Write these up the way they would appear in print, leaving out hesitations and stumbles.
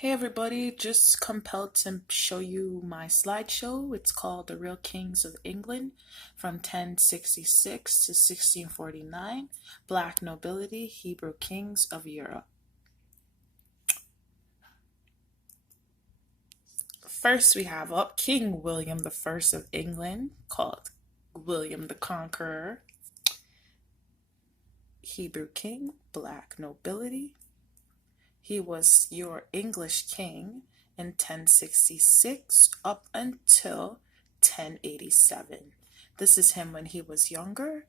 Hey everybody, just compelled to show you my slideshow. It's called The Real Kings of England from 1066 to 1649, Black Nobility, Hebrew Kings of Europe. First we have up King William I of England, called William the Conqueror, Hebrew King, Black Nobility. He was your English king in 1066 up until 1087. This is him when he was younger.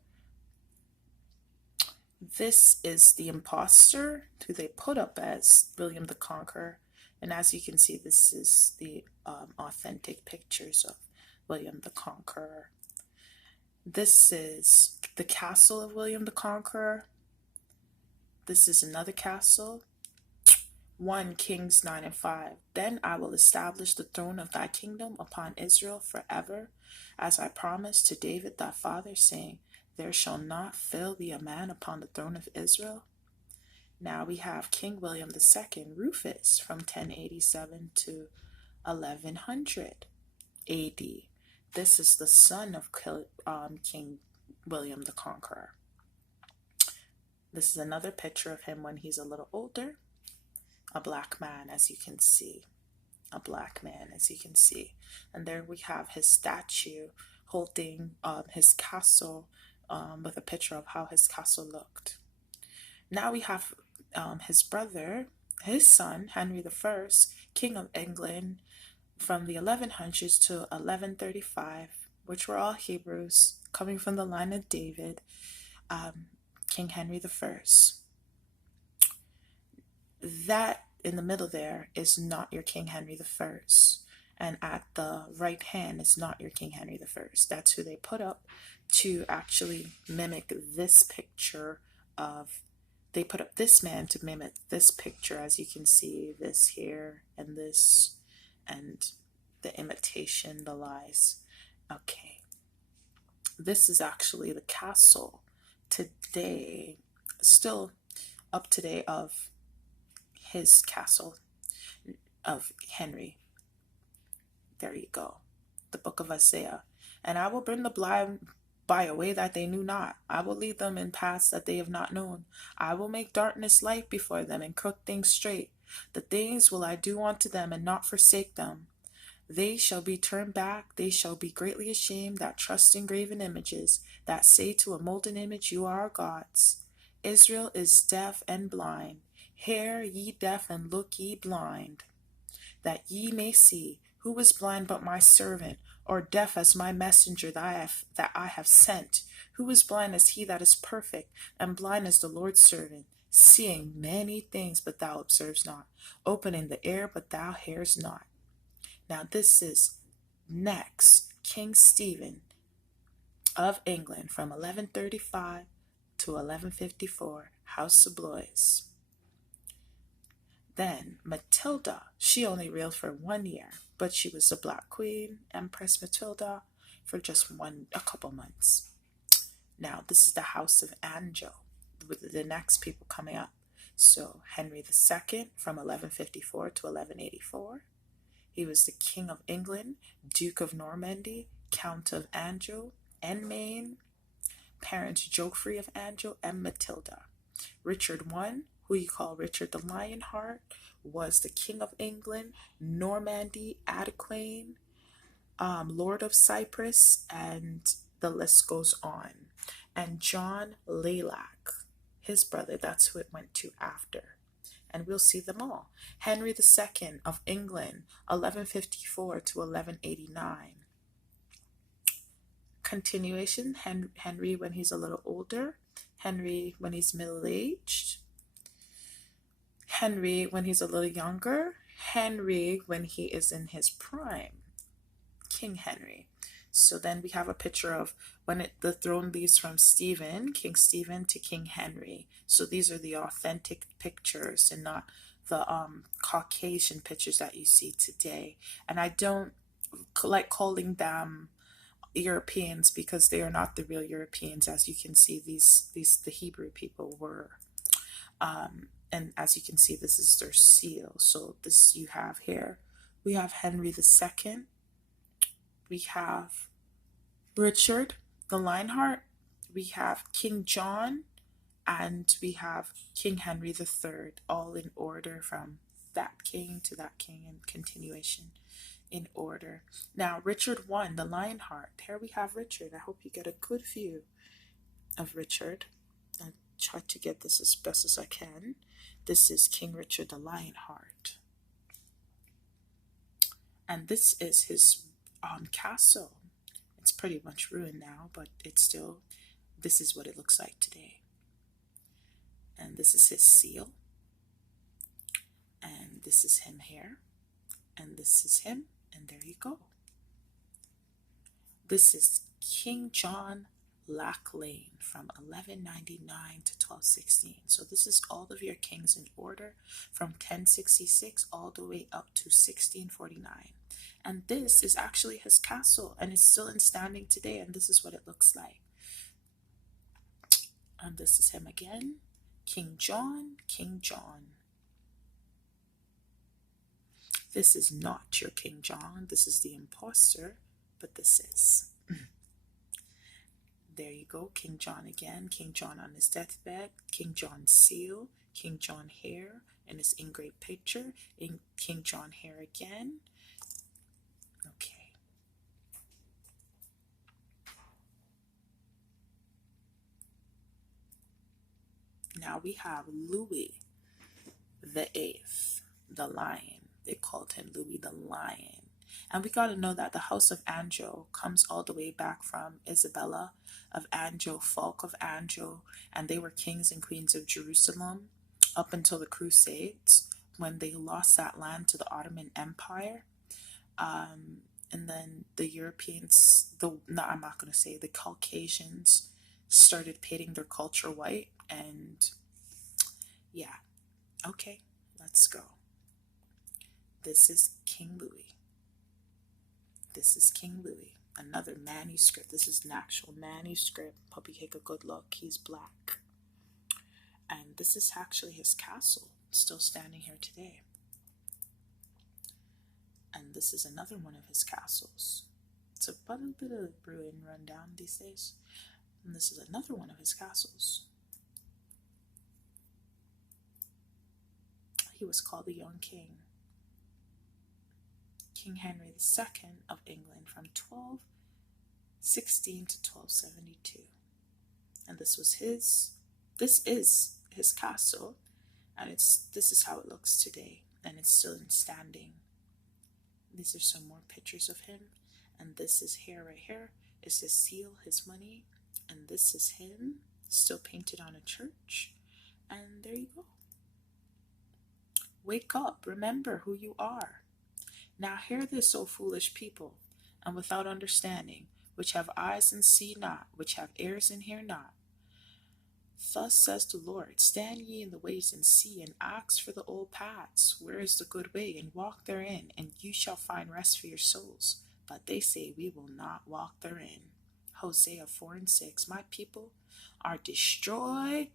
This is the imposter who they put up as William the Conqueror. And as you can see, this is the authentic pictures of William the Conqueror. This is the castle of William the Conqueror. This is another castle. 1 Kings 9 and 5. Then I will establish the throne of thy kingdom upon Israel forever, as I promised to David thy father, saying, there shall not fail thee a man upon the throne of Israel. Now we have King William II, Rufus, from 1087 to 1100 AD. This is the son of King William the Conqueror. This is another picture of him when he's a little older. A black man, as you can see. A black man, as you can see. And there we have his statue holding his castle with a picture of how his castle looked. Now we have his brother, his son, Henry I, King of England, from the 1100s to 1135, which were all Hebrews, coming from the line of David, King Henry I. That in the middle there is not your King Henry I. And at the right hand is not your King Henry I. That's who they put up to actually mimic this picture of, they put up this man to mimic this picture, as you can see, this here and this, and the imitation, the lies. Okay. This is actually the castle today, still up to date, of his castle of Henry. There you go. The book of Isaiah. And I will bring the blind by a way that they knew not. I will lead them in paths that they have not known. I will make darkness light before them and crooked things straight. The things will I do unto them and not forsake them. They shall be turned back. They shall be greatly ashamed that trust in graven images, that say to a molten image, you are our gods. Israel is deaf and blind. Hear ye deaf and look ye blind, that ye may see. Who is blind but my servant, or deaf as my messenger that I have sent? Who is blind as he that is perfect, and blind as the Lord's servant, seeing many things but thou observest not, opening the air but thou hearest not? Now this is next King Stephen of England from 1135 to 1154, House of Blois. Then Matilda, she only ruled for 1 year, but she was the Black Queen, Empress Matilda, for just a couple months. Now this is the House of Anjou, with the next people coming up. So Henry II from 1154 to 1184. He was the King of England, Duke of Normandy, Count of Anjou and Maine, parents Geoffrey of Anjou and Matilda. Richard I, who you call Richard the Lionheart, was the King of England, Normandy, Aquitaine, Lord of Cyprus, and the list goes on. And John Lilac, his brother, that's who it went to after. And we'll see them all. Henry II of England, 1154 to 1189. Continuation, Henry when he's a little older, Henry when he's middle-aged, Henry when he's a little younger, Henry when he is in his prime, King Henry. So then we have a picture of when the throne leaves from King Stephen to King Henry. So these are the authentic pictures and not the Caucasian pictures that you see today. And I don't like calling them Europeans because they are not the real Europeans. As you can see, the Hebrew people were And as you can see, this is their seal. So this you have here. We have Henry II. We have Richard the Lionheart. We have King John. And we have King Henry III, all in order from that king to that king in continuation in order. Now, Richard I, the Lionheart. Here we have Richard. I hope you get a good view of Richard. I'll try to get this as best as I can. This is King Richard the Lionheart. And this is his castle. It's pretty much ruined now, but it's still, this is what it looks like today. And this is his seal. And this is him here. And this is him. And there you go. This is King John Lack Lane from 1199 to 1216. So this is all of your kings in order from 1066 all the way up to 1649. And this is actually his castle, and it's still in standing today. And this is what it looks like. And this is him again. King John, King John. This is not your King John. This is the imposter, but this is. There you go, King John again. King John on his deathbed. King John's seal. King John here in his engraved picture. King John here again. Okay. Now we have Louis VIII, the Lion. They called him Louis the Lion. And we got to know that the House of Anjou comes all the way back from Isabella of Anjou, Fulk of Anjou, and they were kings and queens of Jerusalem up until the Crusades, when they lost that land to the Ottoman Empire. And then the Europeans, I'm not going to say, the Caucasians started painting their culture white. And yeah, okay, let's go. This is King Louis. This is King Louis. Another manuscript. This is an actual manuscript. Puppy, take a good look. He's black. And this is actually his castle, still standing here today. And this is another one of his castles. It's a little bit of ruin rundown these days. And this is another one of his castles. He was called the Young King. King Henry II of England from 1216 to 1272. And this is his castle, and this is how it looks today, and it's still in standing. These are some more pictures of him, and this is here, right here, is his seal, his money, and this is him, still painted on a church, and there you go. Wake up, remember who you are. Now hear this, O foolish people, and without understanding, which have eyes and see not, which have ears and hear not. Thus says the Lord, stand ye in the ways and see, and ask for the old paths, where is the good way, and walk therein, and you shall find rest for your souls. But they say, we will not walk therein. Hosea 4:6, my people are destroyed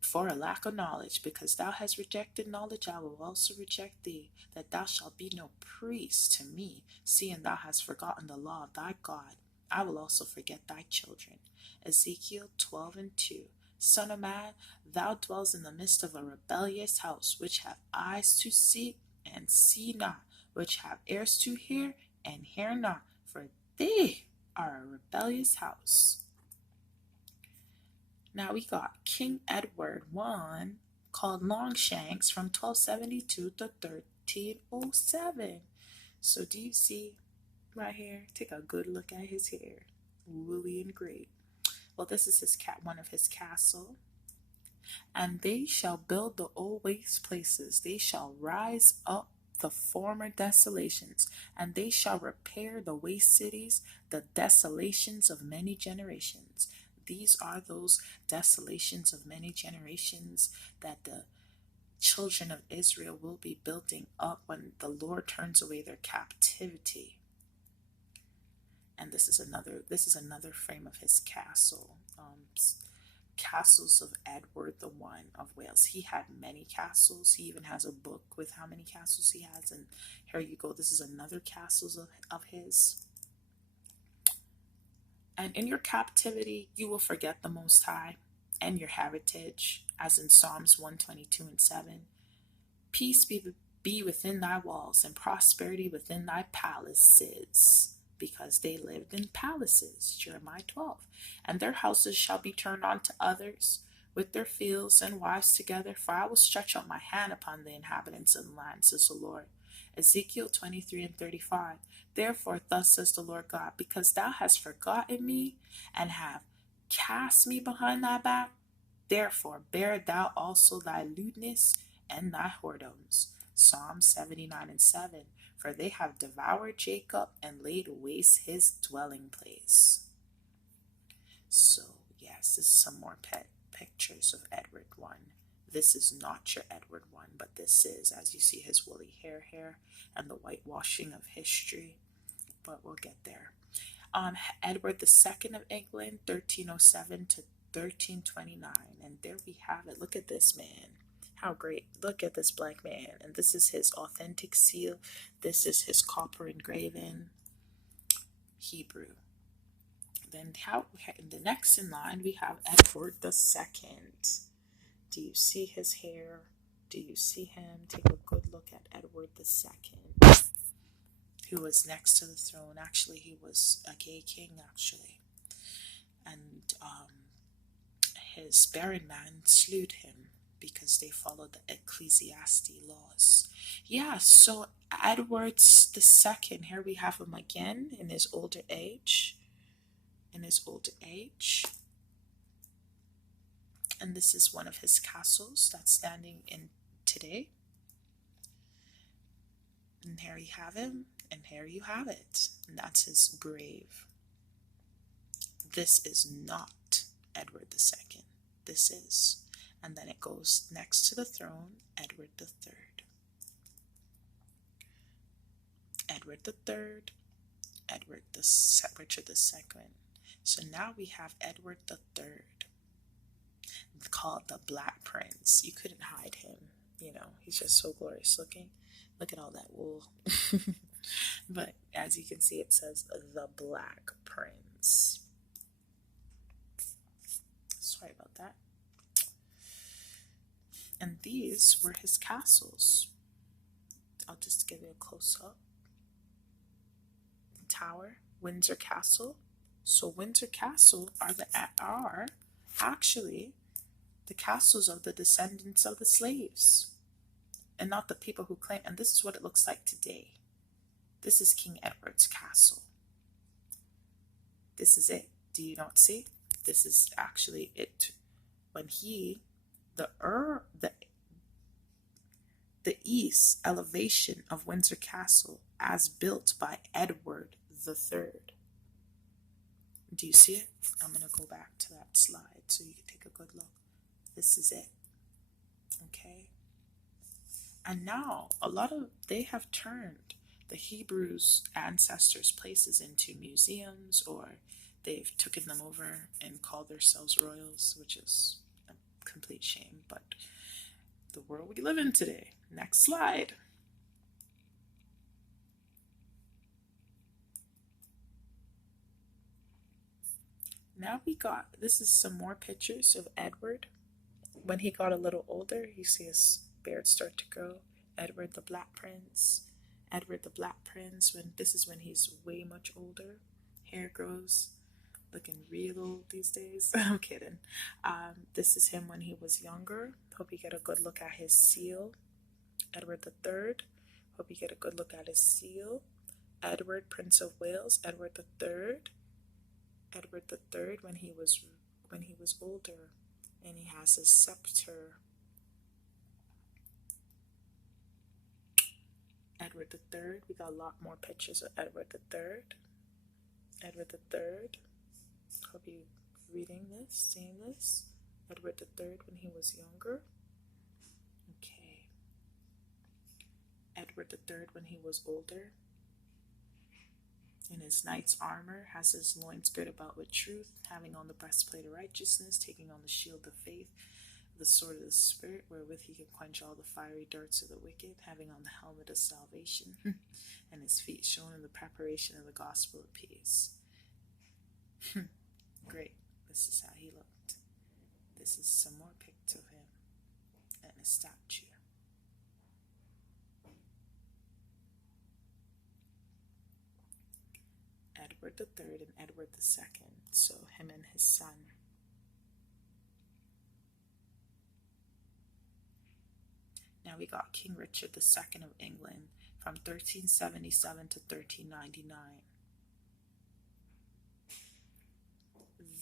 for a lack of knowledge, because thou hast rejected knowledge, I will also reject thee, that thou shalt be no priest to me, seeing thou hast forgotten the law of thy God. I will also forget thy children. Ezekiel 12:2, Son of man, thou dwellest in the midst of a rebellious house, which have eyes to see and see not, which have ears to hear and hear not, for they are a rebellious house. Now we got King Edward I, called Longshanks, from 1272 to 1307. So do you see right here? Take a good look at his hair. Woolly and great. Well, this is one of his castle. And they shall build the old waste places. They shall rise up the former desolations, and they shall repair the waste cities, the desolations of many generations. These are those desolations of many generations that the children of Israel will be building up when the Lord turns away their captivity. And this is another frame of his castle. Castles of Edward the One of Wales. He had many castles. He even has a book with how many castles he has. And here you go. This is another castles of his. And in your captivity, you will forget the Most High and your heritage, as in Psalms 122 and 7. Peace be within thy walls, and prosperity within thy palaces, because they lived in palaces. Jeremiah 12. And their houses shall be turned on to others, with their fields and wives together, for I will stretch out my hand upon the inhabitants of the land, says the Lord. Ezekiel 23 and 35. Therefore, thus says the Lord God, because thou hast forgotten me, and have cast me behind thy back, therefore bear thou also thy lewdness and thy whoredoms. Psalm 79 and 7. For they have devoured Jacob and laid waste his dwelling place. So, yes, this is some more pictures of Edward I. This is not your Edward I, but this is, as you see, his woolly hair and the whitewashing of history. But we'll get there. Edward II of England, 1307 to 1329. And there we have it. Look at this man. How great. Look at this black man. And this is his authentic seal. This is his copper engraven Hebrew. Then in the next in line, we have Edward II. Do you see his hair? Do you see him? Take a good look at Edward II, who was next to the throne. Actually, he was a gay king, actually. And his baron man slew him because they followed the Ecclesiastes laws. Yeah, so Edward's II, here we have him again in his older age. And this is one of his castles that's standing in today. And here you have him, and here you have it. And that's his grave. This is not Edward II. This is. And then it goes next to the throne, Edward III. Edward III, Richard II. So now we have Edward III, called the Black Prince. You couldn't hide him. You know, he's just so glorious looking. Look at all that wool. But as you can see, it says the Black Prince. Sorry about that. And these were his castles. I'll just give you a close-up. Tower, Windsor Castle. So Windsor Castle are actually the castles of the descendants of the slaves, and not the people who claim. And this is what it looks like today. This is King Edward's castle. This is it. Do you not see? This is actually it. When the east elevation of Windsor Castle as built by Edward III. Do you see it? I'm going to go back to that slide so you can take a good look. This is it. Okay. And now they have turned the Hebrews' ancestors' places into museums, or they've taken them over and called themselves royals, which is a complete shame, but the world we live in today. Next slide. Now this is some more pictures of Edward. When he got a little older, you see his beard start to grow. Edward the Black Prince. This is when he's way much older. Hair grows, looking real old these days. I'm kidding. This is him when he was younger. Hope you get a good look at his seal. Edward III. Hope you get a good look at his seal. Edward, Prince of Wales. Edward III. when he was older, and he has his scepter. Edward III. We got a lot more pictures of Edward III. Hope you reading this, seeing this. Edward III when he was younger. Okay. Edward III when he was older. In his knight's armor, has his loins girt about with truth, having on the breastplate of righteousness, taking on the shield of faith, the sword of the Spirit, wherewith he can quench all the fiery darts of the wicked, having on the helmet of salvation, and his feet shone in the preparation of the gospel of peace. Great. This is how he looked. This is some more pics of him and a statue. Edward III and Edward II, so him and his son. Now we got King Richard II of England from 1377 to 1399.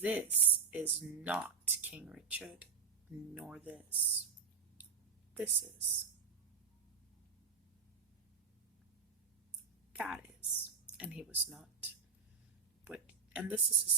This is not King Richard, nor this. This is. That is. And he was not. And this is his